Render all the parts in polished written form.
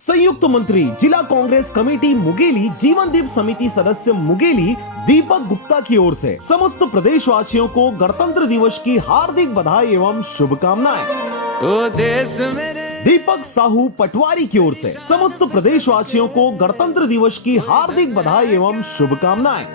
संयुक्त मंत्री जिला कांग्रेस कमेटी मुंगेली जीवनदीप समिति सदस्य मुंगेली दीपक गुप्ता की ओर से समस्त प्रदेशवासियों को गणतंत्र दिवस की हार्दिक बधाई एवं शुभकामनाएं। ओ देश मेरे दीपक साहू पटवारी की ओर से समस्त प्रदेशवासियों को गणतंत्र दिवस की हार्दिक बधाई एवं शुभकामनाएं।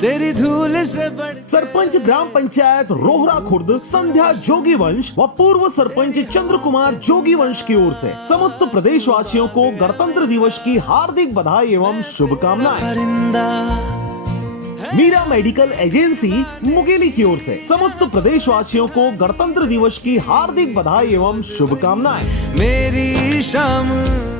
तेरी धूल से बढ़ सरपंच ग्राम पंचायत रोहरा खुर्द संध्या जोगीवंश व पूर्व सरपंच चंद्र कुमार जोगीवंश की ओर से समस्त प्रदेशवासियों को गणतंत्र दिवस की हार्दिक बधाई एवं शुभकामनाएं। परिंदा मीरा मेडिकल एजेंसी मुंगेली की ओर से समस्त प्रदेशवासियों को गणतंत्र दिवस की हार्दिक बधाई एवं शुभकामनाएं। मेरी शाम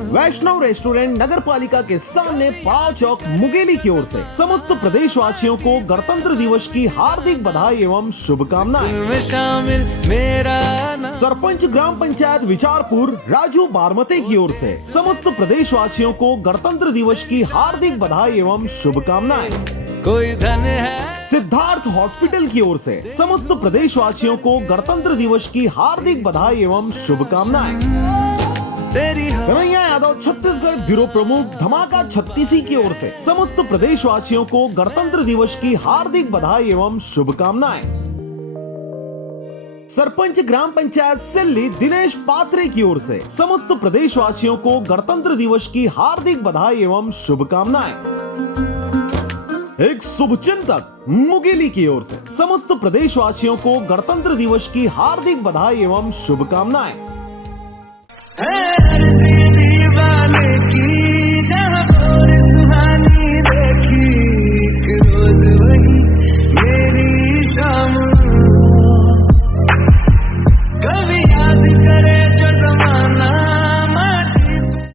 वैष्णव रेस्टोरेंट नगर पालिका के सामने पाव चौक मुंगेली की ओर से समस्त प्रदेशवासियों को गणतंत्र दिवस की हार्दिक बधाई एवं शुभकामनाएं। में शामिल मेरा नाम सरपंच ग्राम पंचायत विचारपुर राजू बारमते की ओर से समस्त प्रदेशवासियों को गणतंत्र दिवस की हार्दिक बधाई एवं शुभकामनाएं। कोई धन है सिद्धार्थ हॉस्पिटल की ओर से समस्त प्रदेशवासियों को गणतंत्र दिवस की हार्दिक बधाई एवं शुभकामनाएं। तेरी कन्हैया यादव छत्तीसगढ़ ब्यूरो प्रमुख धमाका 36 की ओर से समस्त प्रदेशवासियों को गणतंत्र दिवस की हार्दिक बधाई एवं शुभकामनाएं। सरपंच ग्राम पंचायत सिल्ली दिनेश पात्रे की ओर से समस्त प्रदेशवासियों को गणतंत्र दिवस की हार्दिक बधाई एवं शुभकामनाएं। एक शुभचिंतक मुंगेली की ओर से समस्त प्रदेशवासियों को गणतंत्र दिवस की हार्दिक बधाई एवं शुभकामनाएं।